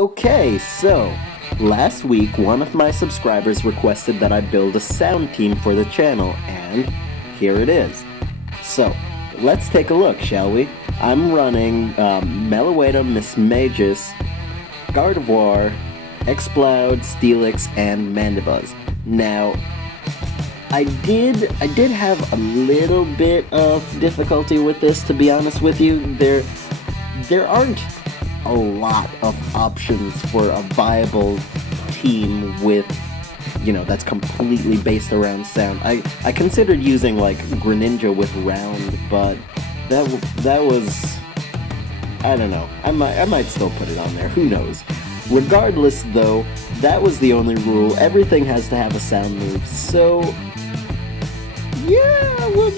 Okay, so last week one of my subscribers requested that I build a sound team for the channel, and here it is. So let's take a look, shall we? I'm running Meloetta, Miss Magus, Gardevoir, Exploud, Steelix, and Mandibuzz. Now, I did have a little bit of difficulty with this, to be honest with you. There aren't a lot of options for a viable team with, that's completely based around sound. I considered using like Greninja with Round, but that was, I don't know. I might still put it on there. Who knows? Regardless, though, that was the only rule. Everything has to have a sound move. So yeah, we'll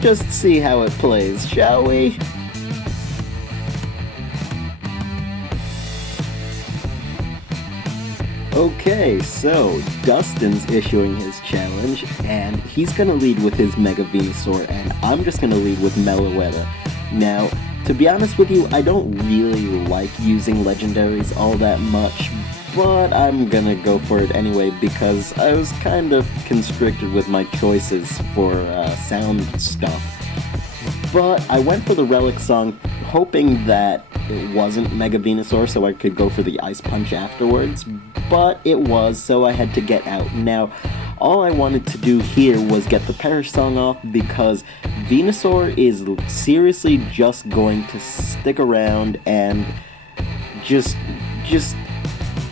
just see how it plays, shall we? Okay, so Dustin's issuing his challenge, and he's gonna lead with his Mega Venusaur, and I'm just gonna lead with Meloetta. Now, to be honest with you, I don't really like using legendaries all that much, but I'm gonna go for it anyway because I was kind of constricted with my choices for sound stuff. But I went for the Relic Song hoping that it wasn't Mega Venusaur so I could go for the Ice Punch afterwards, but it was, so I had to get out. Now, all I wanted to do here was get the Perish Song off because Venusaur is seriously just going to stick around and just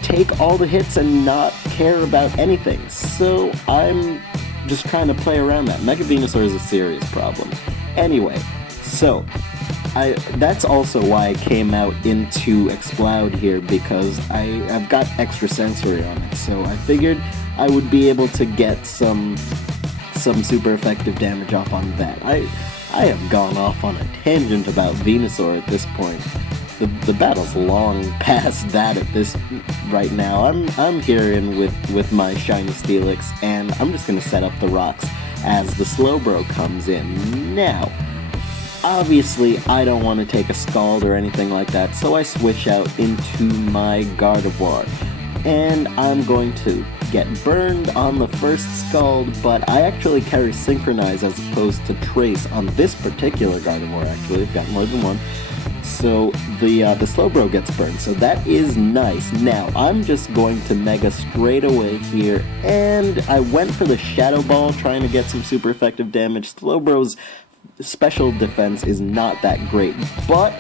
take all the hits and not care about anything. So I'm just trying to play around that. Mega Venusaur is a serious problem. Anyway, so that's also why I came out into Exploud here, because I've got extra sensory on it, so I figured I would be able to get some super effective damage off on that. I have gone off on a tangent about Venusaur at this point. The battle's long past that at this right now. I'm here in with my shiny Steelix, and I'm just gonna set up the rocks as the Slowbro comes in. Now, obviously, I don't want to take a Scald or anything like that, so I switch out into my Gardevoir. And I'm going to get burned on the first Scald, but I actually carry Synchronize as opposed to Trace on this particular Gardevoir, actually. I've got more than one. So the Slowbro gets burned, so that is nice. Now, I'm just going to Mega straight away here, and I went for the Shadow Ball, trying to get some super effective damage. Slowbro's special defense is not that great, but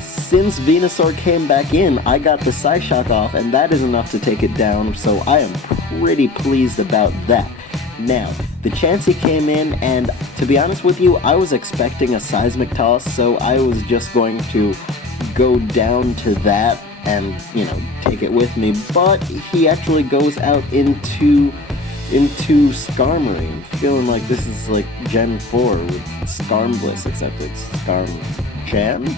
since Venusaur came back in, I got the Psyshock off, and that is enough to take it down, so I am pretty pleased about that. Now, the Chansey came in, and to be honest with you, I was expecting a Seismic Toss, so I was just going to go down to that and, take it with me, but he actually goes out into Skarmory. Feeling like this is like Gen 4 with Skarmbliss, except it's Skarmchan?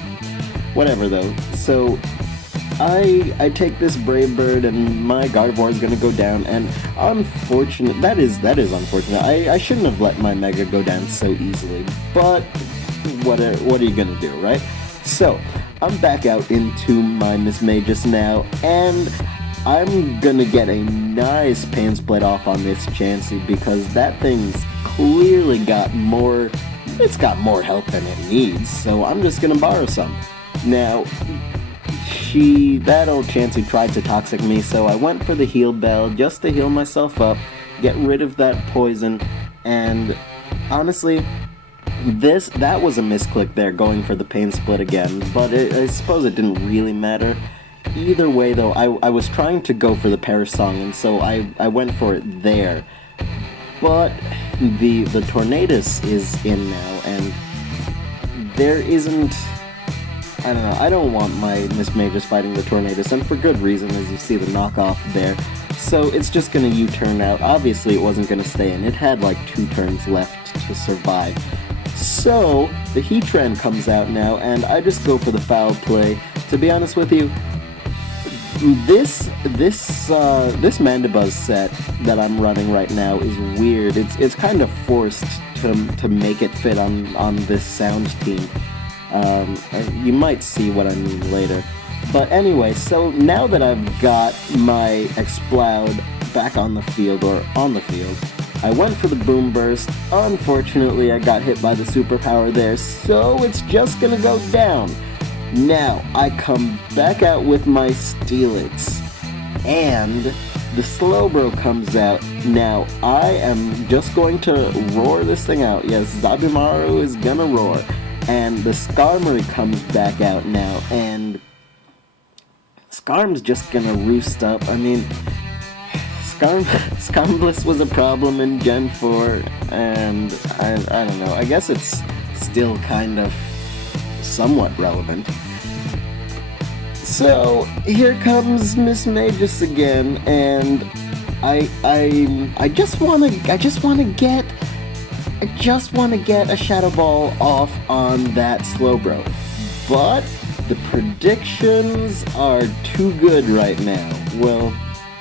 Whatever though. So I take this Brave Bird and my Gardevoir is gonna go down, and unfortunate, that is unfortunate. I shouldn't have let my Mega go down so easily, but what are you gonna do, right? So I'm back out into my Miss Magus now, and I'm gonna get a nice Pain Split off on this Chansey because that thing's clearly got more, it's got more health than it needs, so I'm just gonna borrow some. Now, that old Chansey tried to Toxic me, so I went for the Heal Bell just to heal myself up, get rid of that poison, and honestly, that was a misclick there, going for the Pain Split again, but I suppose it didn't really matter. Either way, though, I was trying to go for the Perish Song, and so I went for it there. But the Tornadus is in now, and there isn't, I don't know, I don't want my Miss Magus fighting the Tornadus, and for good reason, as you see the knockoff there. So it's just gonna U-turn out. Obviously, it wasn't gonna stay in. It had like 2 turns left to survive. So the Heatran comes out now, and I just go for the Foul Play. To be honest with you, this Mandibuzz set that I'm running right now is weird. It's kind of forced to make it fit on this sound team. You might see what I mean later. But anyway, so now that I've got my Exploud back on the field, I went for the Boom Burst. Unfortunately, I got hit by the superpower there, so it's just gonna go down. Now, I come back out with my Steelix, and the Slowbro comes out. Now, I am just going to roar this thing out. Yes, Zabumaru is gonna roar. And the Skarmory comes back out now, and Skarm's just gonna roost up. I mean, Skarmbliss was a problem in Gen 4, and I don't know, I guess it's still kind of somewhat relevant. So, here comes Miss Magus again, and I just wanna get a Shadow Ball off on that Slowbro. But the predictions are too good right now. Well,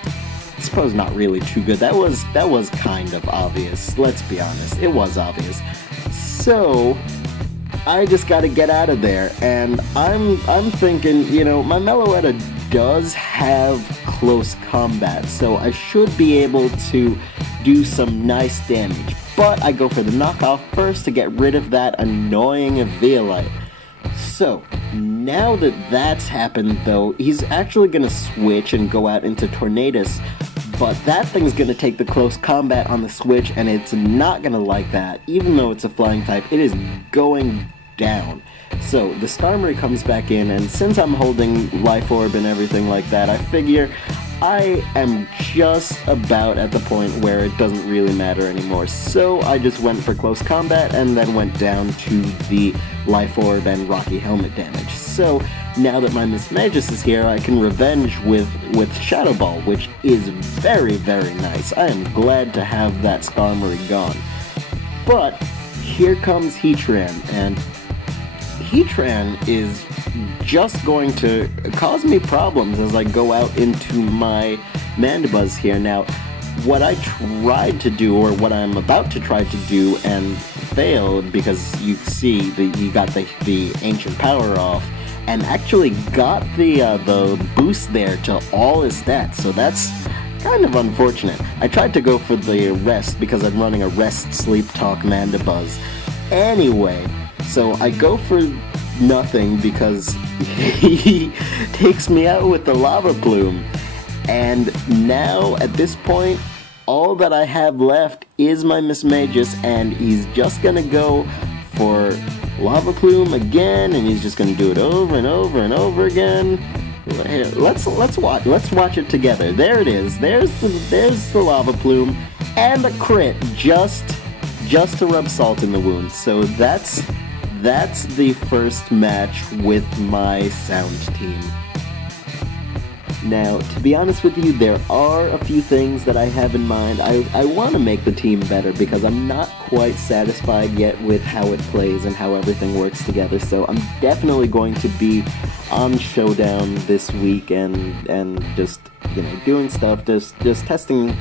I suppose not really too good. That was kind of obvious. Let's be honest. It was obvious. So I just gotta get out of there, and I'm thinking, you know, my Meloetta does have close combat, so I should be able to do some nice damage. But I go for the knockoff first to get rid of that annoying Eviolite. So, now that that's happened though, he's actually gonna switch and go out into Tornadus, but that thing's gonna take the close combat on the switch, and it's not gonna like that. Even though it's a flying type, it is going down. So, the Skarmory comes back in, and since I'm holding Life Orb and everything like that, I figure I am just about at the point where it doesn't really matter anymore. So I just went for close combat and then went down to the Life Orb and Rocky Helmet damage. So now that my Miss Magus is here, I can revenge with Shadow Ball, which is very, very nice. I am glad to have that Skarmory gone. But here comes Heatran, and Heatran is just going to cause me problems as I go out into my Mandibuzz here. Now, what I tried to do, or what I'm about to try to do, and failed because you see that you got the ancient power off, and actually got the boost there to all his stats. So that's kind of unfortunate. I tried to go for the rest because I'm running a rest sleep talk Mandibuzz. Anyway, so I go for nothing because he takes me out with the Lava Plume. And now, at this point, all that I have left is my Miss Magus, and he's just gonna go for Lava Plume again, and he's just gonna do it over and over and over again. Here, let's watch it together. There it is. There's the Lava Plume, and a crit just to rub salt in the wound. So that's the first match with my sound team. Now, to be honest with you, there are a few things that I have in mind. I want to make the team better because I'm not quite satisfied yet with how it plays and how everything works together. So I'm definitely going to be on Showdown this week and just, you know, doing stuff, just testing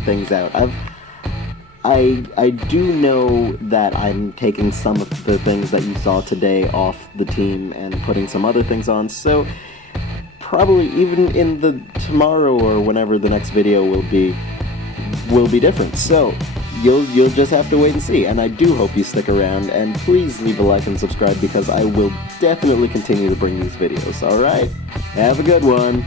things out. I do know that I'm taking some of the things that you saw today off the team and putting some other things on, so probably even in the tomorrow or whenever the next video will be different. So you'll just have to wait and see, and I do hope you stick around, and please leave a like and subscribe because I will definitely continue to bring these videos. Alright, have a good one.